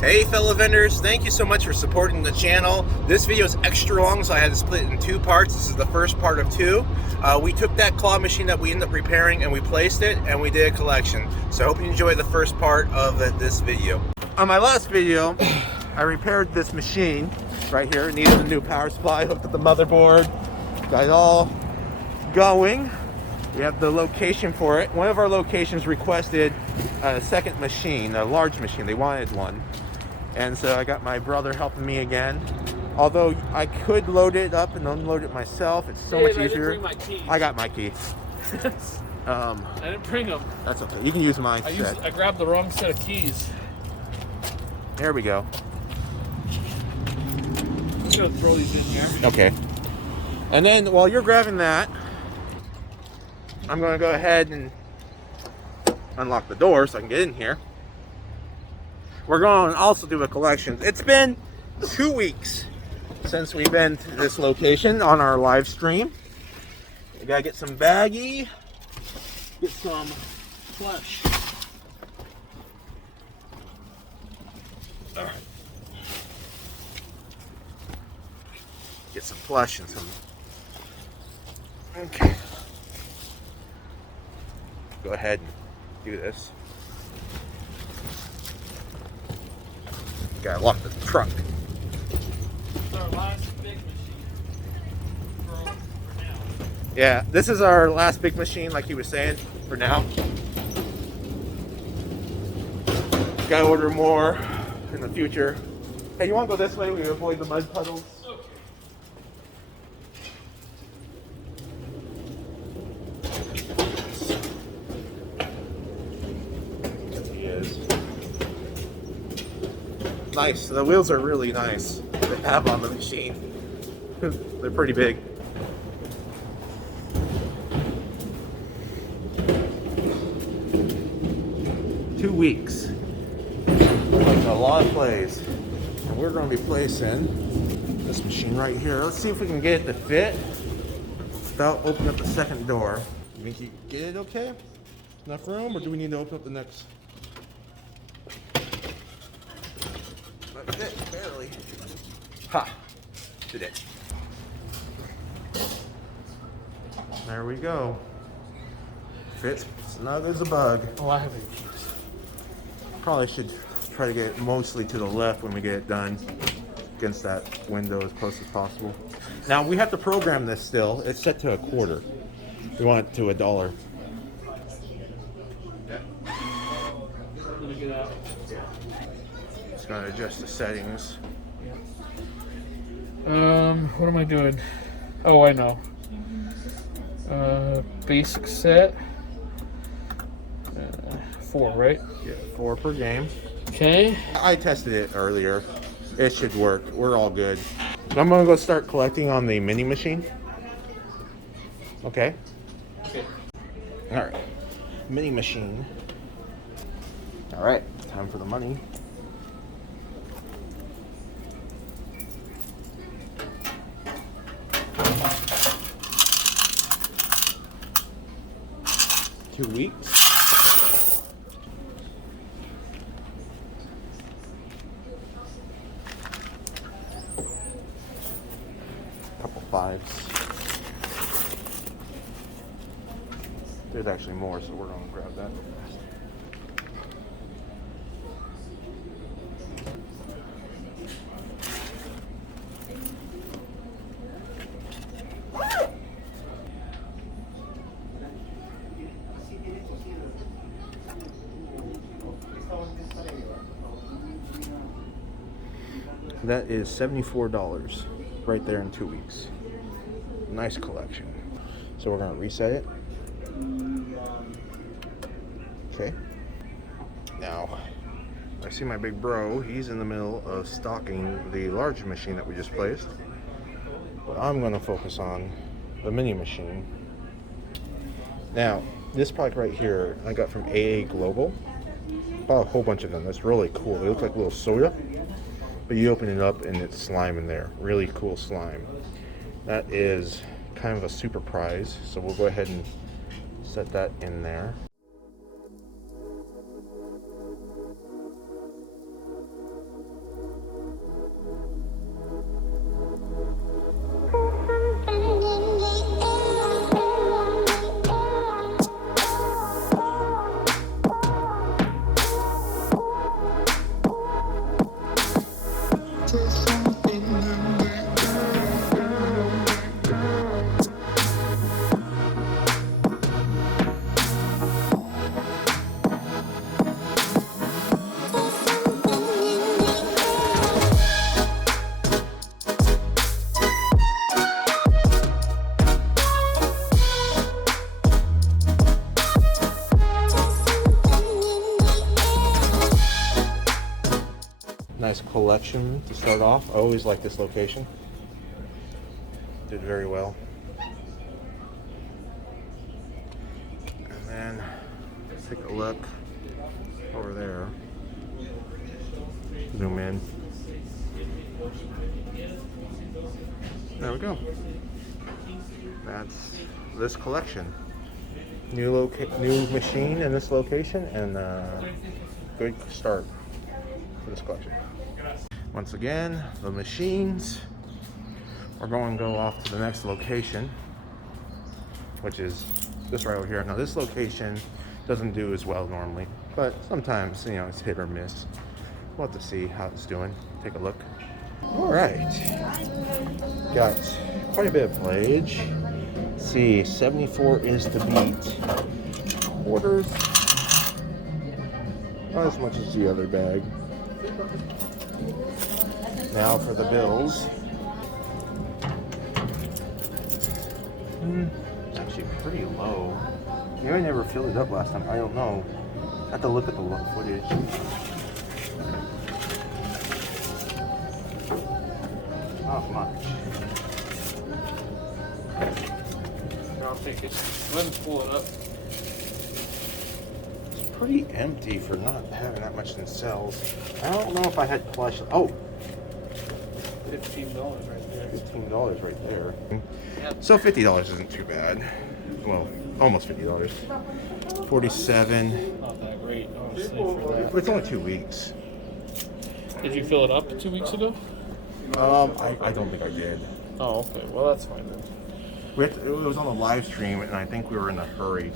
Hey fellow vendors, thank you so much for supporting the channel. This video is extra long, so I had to split it in two parts. This is the first part of two. We took that claw machine that we ended up repairing and we placed it and we did a collection. So I hope you enjoy the first part of this video. On my last video, I repaired this machine right here. It needed a new power supply, hooked up the motherboard, got it all going. We have the location for it. One of our locations requested a second machine, a large machine. They wanted one. And so I got my brother helping me again. Although I could load it up and unload it myself. It's so much easier. I didn't bring my keys. I got my key. I didn't bring them. That's okay. You can use mine. I grabbed the wrong set of keys. There we go. I'm gonna throw these in here. Okay. And then while you're grabbing that, I'm going to go ahead and unlock the door so I can get in here. We're going to also do a collection. It's been 2 weeks since we've been to this location on our live stream. We got to get some baggie, get some flesh. All right. Get some flesh and some. Okay. Go ahead and do this. Gotta lock the truck. It's our last big machine for now. Yeah, this is our last big machine, like he was saying, for now. Gotta order more in the future. Hey, you wanna go this way? We avoid the mud puddles. Nice. The wheels are really nice to have on the machine. They're pretty big. Two weeks. Like a lot of plays. And we're going to be placing this machine right here. Let's see if we can get it to fit without opening up the second door. You think you can get it okay? Enough room, or do we need to open up the next? Barely. Ha! Did it. There we go. Fits snug as a bug. Oh, I have it. Probably should try to get it mostly to the left when we get it done, against that window as close as possible. Now we have to program this still. It's set to $0.25. We want it to $1. I'm gonna get out. Just gonna adjust the settings. What am I doing? Oh, I know. Basic set. 4, right? Yeah, 4 per game. Okay. I tested it earlier. It should work. We're all good. So I'm gonna go start collecting on the mini machine. Okay. Okay. All right. Mini machine. All right. Time for the money. $2 weeks. Couple 5s. There's actually more, so we're gonna grab that real fast. That is $74 right there in 2 weeks. Nice collection. So we're gonna reset it. Okay. Now, I see my big bro. He's in the middle of stocking the large machine that we just placed. But I'm gonna focus on the mini machine. Now, this product right here, I got from AA Global. Bought a whole bunch of them. That's really cool. They look like little soda. But you open it up and it's slime in there. Really cool slime. That is kind of a super prize. So we'll go ahead and set that in there. Nice collection to start off. I always like this location. Did very well. And then take a look over there. Zoom in. There we go. That's this collection. New machine in this location, and good start for this collection. Once again, the machines. We're going to go off to the next location, which is this right over here. Now this location doesn't do as well normally, but sometimes, you know, it's hit or miss. We'll have to see how it's doing. Take a look. All right, got quite a bit of playage. Let's see, 74 is the beat. Quarters, not as much as the other bag. Now for the bills. It's actually pretty low. Maybe I never filled it up last time. I don't know. I have to look at the footage. Not much. I'll take it. Let me pull it up. It's pretty empty for not having that much in sales. I don't know if I had flash. Oh, $15 right there. $15 right there. Yep. So $50 isn't too bad. Well, almost $50. 47. Not that great, honestly, for that. But it's only 2 weeks. Did you fill it up 2 weeks ago? I don't think I did. Oh, okay. Well, that's fine then. It was on the live stream, and I think we were in a hurry.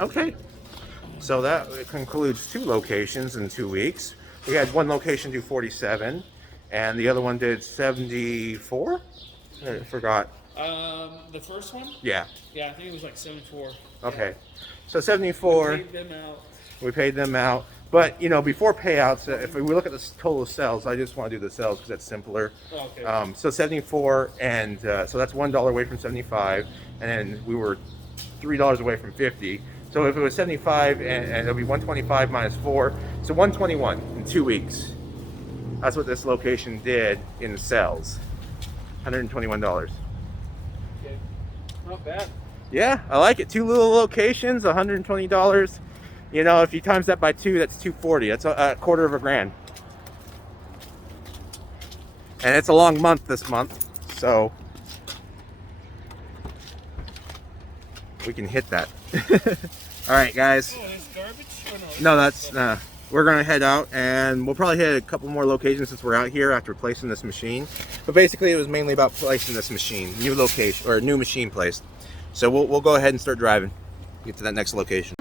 Okay, so that concludes 2 locations in 2 weeks. We had one location do 47, and the other one did 74. I forgot. The first one? Yeah. Yeah, I think it was like 74. Okay, so 74. We paid them out. We paid them out, but you know, before payouts, if we look at the total sales, I just want to do the sales because that's simpler. Oh, okay. So 74, and so that's $1 away from 75, and then we were $3 away from 50. So if it was 75, and it'll be 125 minus 4, so 121 in 2 weeks. That's what this location did in sales. $121. Okay. Not bad. Yeah, I like it. 2 little locations, $120. You know, if you times that by 2, that's $240. That's a quarter of a grand. And it's a long month this month, so we can hit that. All right, guys. Oh, it's garbage? Or No, that's we're gonna head out, and we'll probably hit a couple more locations since we're out here after placing this machine. But basically, it was mainly about placing this machine, new location or new machine placed. So we'll go ahead and start driving. Get to that next location.